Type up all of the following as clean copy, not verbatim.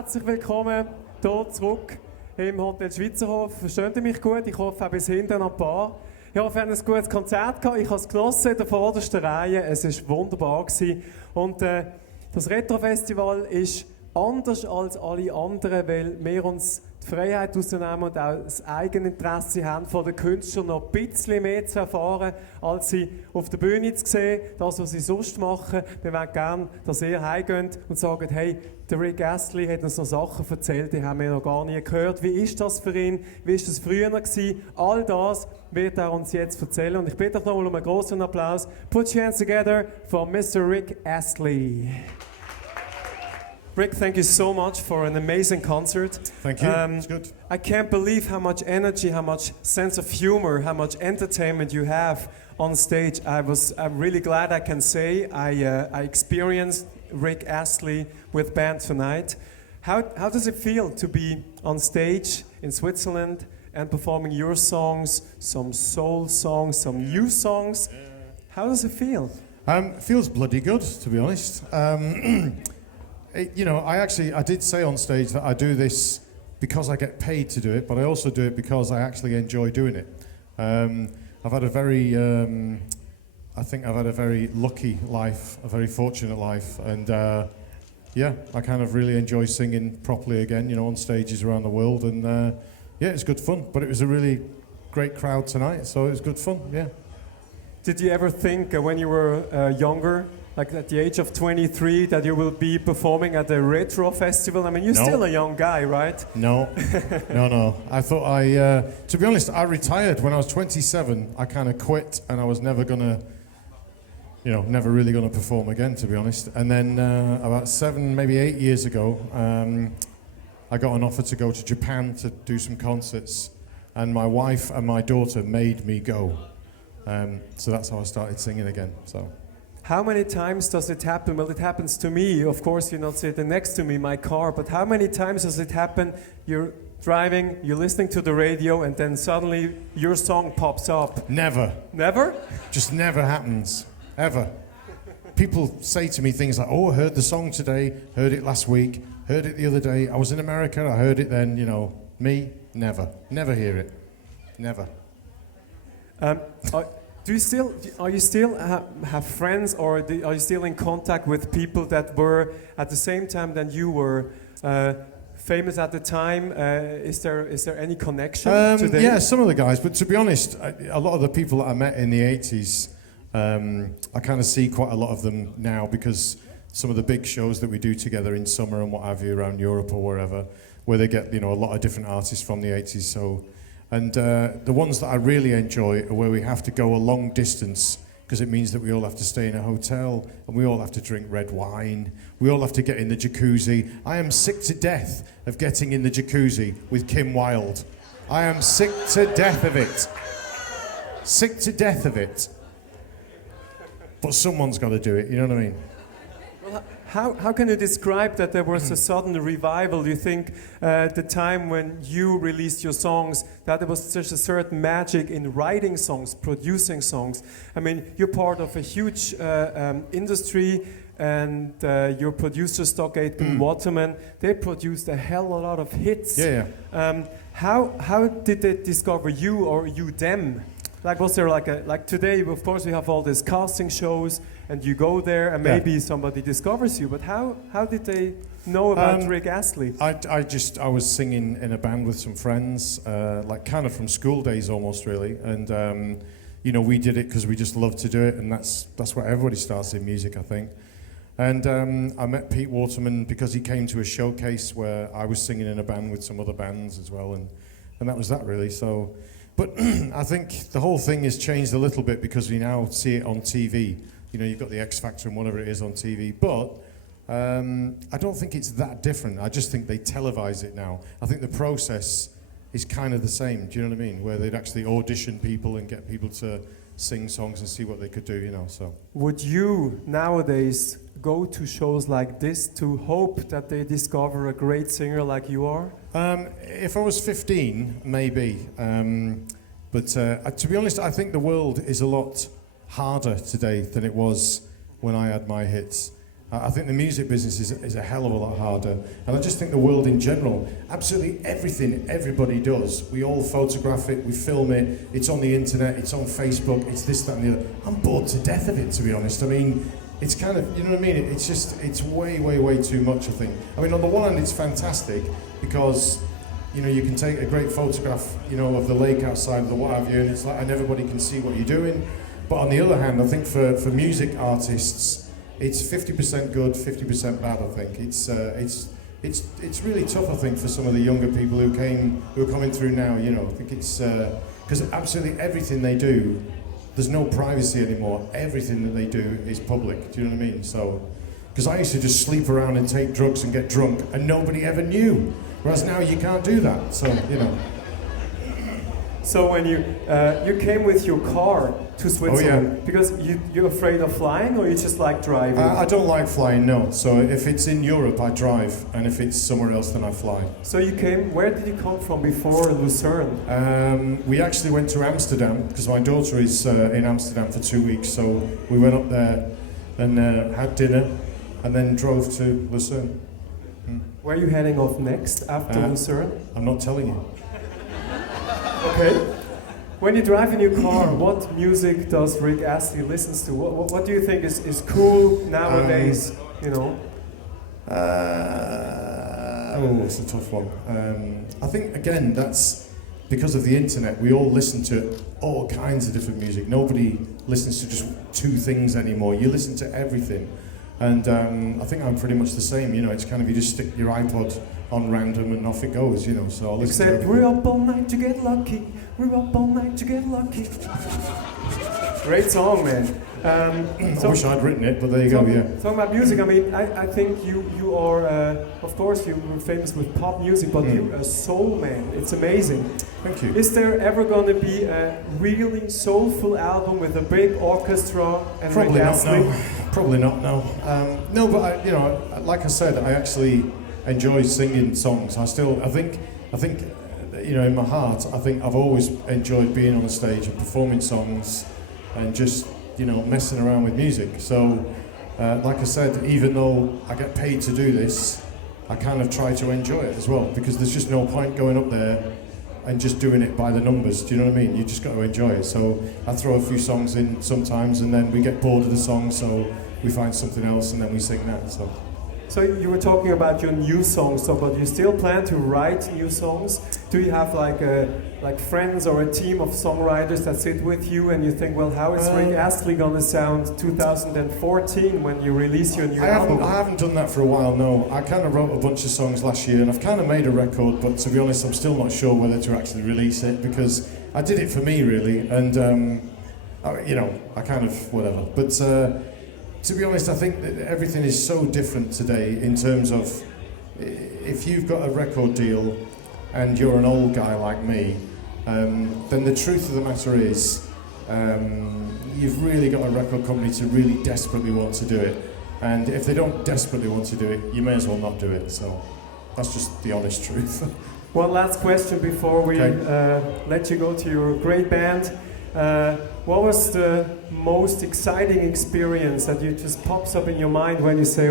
Herzlich willkommen hier zurück im Hotel Schweizerhof. Versteht ihr mich gut? Ich hoffe auch bis hinten an die Bar. Ich hoffe, ihr habt ein gutes Konzert gehabt. Ich habe es genossen in der vordersten Reihe. Es war wunderbar gewesen. Und das Retro-Festival ist anders als alle anderen, weil wir uns die Freiheit rausnehmen und auch das Eigeninteresse haben, von den Künstlern noch ein bisschen mehr zu erfahren, als sie auf der Bühne zu sehen, das, was sie sonst machen. Wir wollen gerne, dass ihr heimgeht und sagt, hey, der Rick Astley hat uns noch Sachen erzählt, die haben wir noch gar nie gehört. Wie ist das für ihn? Wie ist das früher gewesen? All das wird er uns jetzt erzählen. Und ich bitte euch nochmal um einen großen Applaus. Put your hands together for Mr. Rick Astley. Rick, thank you so much for an amazing concert. Thank you. It's good. I can't believe how much energy, how much sense of humor, how much entertainment you have on stage. I'm really glad I can say I experienced Rick Astley with band tonight. How does it feel to be on stage in Switzerland and performing your songs, some soul songs, some new songs? How does it feel? It feels bloody good, to be honest. I did say on stage that I do this because I get paid to do it, but I also do it because I actually enjoy doing it. I've had a very, I think I've had a very lucky life, a very fortunate life, and I kind of really enjoy singing properly again, on stages around the world, and it's good fun. But it was a really great crowd tonight, so it was good fun, yeah. Did you ever think when you were younger, like at the age of 23, that you will be performing at the Retro Festival? I mean, you're still a young guy, right? No, no. I thought to be honest, I retired when I was 27. I kind of quit, and I was never gonna, never really gonna perform again, to be honest. And then about 7, maybe 8 years ago, I got an offer to go to Japan to do some concerts, and my wife and my daughter made me go. So that's how I started singing again. So. How many times does it happen? Well, it happens to me. Of course, you're not sitting next to me in my car, but how many times does it happen? You're driving, you're listening to the radio, and then suddenly your song pops up. Never. Never? Just never happens. Ever. People say to me things like, oh, I heard the song today, heard it last week, heard it the other day, I was in America, I heard it then, Me, never. Never hear it. Never. Are you still have friends, or are you still in contact with people that were at the same time than you were famous at the time? Is there any connection today? Yeah, some of the guys, but to be honest, a lot of the people that I met in the 80s, I kind of see quite a lot of them now, because some of the big shows that we do together in summer and what have you around Europe or wherever, where they get a lot of different artists from the 80s. So. And the ones that I really enjoy are where we have to go a long distance, because it means that we all have to stay in a hotel, and we all have to drink red wine. We all have to get in the jacuzzi. I am sick to death of getting in the jacuzzi with Kim Wilde. I am sick to death of it. Sick to death of it. But someone's got to do it, you know what I mean? Well, how can you describe that there was a sudden revival? Do you think the time when you released your songs, that there was such a certain magic in writing songs, producing songs? I mean, you're part of a huge industry, and your producer, Stock Aitken Waterman, they produced a hell of a lot of hits. Yeah. How did they discover you, or you them? Like, was there like today, of course, we have all these casting shows, and you go there, and maybe somebody discovers you, but how did they know about Rick Astley? I was singing in a band with some friends, like kind of from school days almost, really, and we did it because we just loved to do it, and that's where everybody starts in music, I think. And I met Pete Waterman because he came to a showcase where I was singing in a band with some other bands as well, and that was that, really. So. But I think the whole thing has changed a little bit because we now see it on TV. You've got the X Factor and whatever it is on TV. But I don't think it's that different. I just think they televise it now. I think the process is kind of the same. Do you know what I mean? Where they'd actually audition people and get people to sing songs and see what they could do, so. Would you nowadays go to shows like this to hope that they discover a great singer like you are? If I was 15, maybe. But to be honest, I think the world is a lot harder today than it was when I had my hits. I think the music business is a hell of a lot harder. And I just think the world in general, absolutely everything everybody does, we all photograph it, we film it, it's on the internet, it's on Facebook, it's this, that and the other. I'm bored to death of it, to be honest. I mean, it's kind of, you know what I mean? It's just, it's way, way, way too much, I think. I mean, on the one hand, it's fantastic because, you know, you can take a great photograph, you know, of the lake outside of the what have you, and it's like, and everybody can see what you're doing. But on the other hand, I think for music artists, it's 50% good, 50% bad. I think it's really tough. I think for some of the younger people who are coming through now. You know, I think it's because absolutely everything they do, there's no privacy anymore. Everything that they do is public. Do you know what I mean? So, because I used to just sleep around and take drugs and get drunk, and nobody ever knew. Whereas now you can't do that. So you know. So when you came with your car to Switzerland, because you're afraid of flying, or you just like driving? I don't like flying, no. So if it's in Europe, I drive, and if it's somewhere else, then I fly. So you came. Where did you come from before Lucerne? We actually went to Amsterdam because my daughter is in Amsterdam for 2 weeks. So we went up there and had dinner, and then drove to Lucerne. Where are you heading off next after Lucerne? I'm not telling you. Okay. When you drive in your car, what music does Rick Astley listens to? What do you think is cool nowadays? You know. It's a tough one. I think again that's because of the internet. We all listen to all kinds of different music. Nobody listens to just two things anymore. You listen to everything, and I think I'm pretty much the same. You know, it's kind of you just stick your iPod on random and off it goes, you know, so I'll listen to we're up all night to get lucky, we're up all night to get lucky. Great song, man. I wish I'd written it, but there you go, yeah. Talking about music, I mean, I think you are, of course you were famous with pop music, but you're a soul man, it's amazing. Thank you. Is there ever going to be a really soulful album with a big orchestra and Probably Rick not, Astley? no. Probably not, no. No, but you know, like I said, I actually enjoy singing songs. I think, you know, in my heart, I think I've always enjoyed being on the stage and performing songs and just, you know, messing around with music. So, like I said, even though I get paid to do this, I kind of try to enjoy it as well, because there's just no point going up there and just doing it by the numbers. Do you know what I mean? You just got to enjoy it. So I throw a few songs in sometimes, and then we get bored of the song, so we find something else, and then we sing that. So you were talking about your new songs, but you still plan to write new songs? Do you have like friends or a team of songwriters that sit with you and you think, well, how is Rick Astley gonna sound 2014 when you release your new album? I haven't done that for a while, no. I kind of wrote a bunch of songs last year and I've kind of made a record, but to be honest, I'm still not sure whether to actually release it because I did it for me, really, and you know, I kind of whatever. But to be honest, I think that everything is so different today in terms of if you've got a record deal and you're an old guy like me, then the truth of the matter is you've really got a record company to really desperately want to do it. And if they don't desperately want to do it, you may as well not do it. So that's just the honest truth. One last question before we let you go to your great band. What was the most exciting experience that you just pops up in your mind when you say,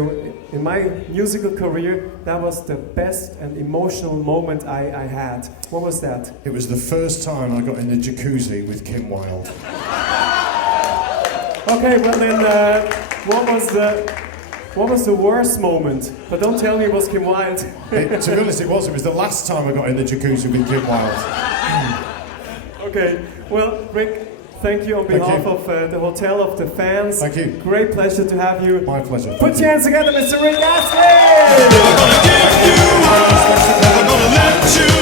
in my musical career, that was the best and emotional moment I had? What was that? It was the first time I got in the jacuzzi with Kim Wilde. Okay, well then, what was the worst moment? But don't tell me it was Kim Wilde. To be honest, it was. It was the last time I got in the jacuzzi with Kim Wilde. Okay, well, Rick, thank you on behalf of the Hotel of the Fans. Thank you. Great pleasure to have you. My pleasure. Put your hands together, Mr. Rick Astley! I'm gonna give you up. I'm gonna let you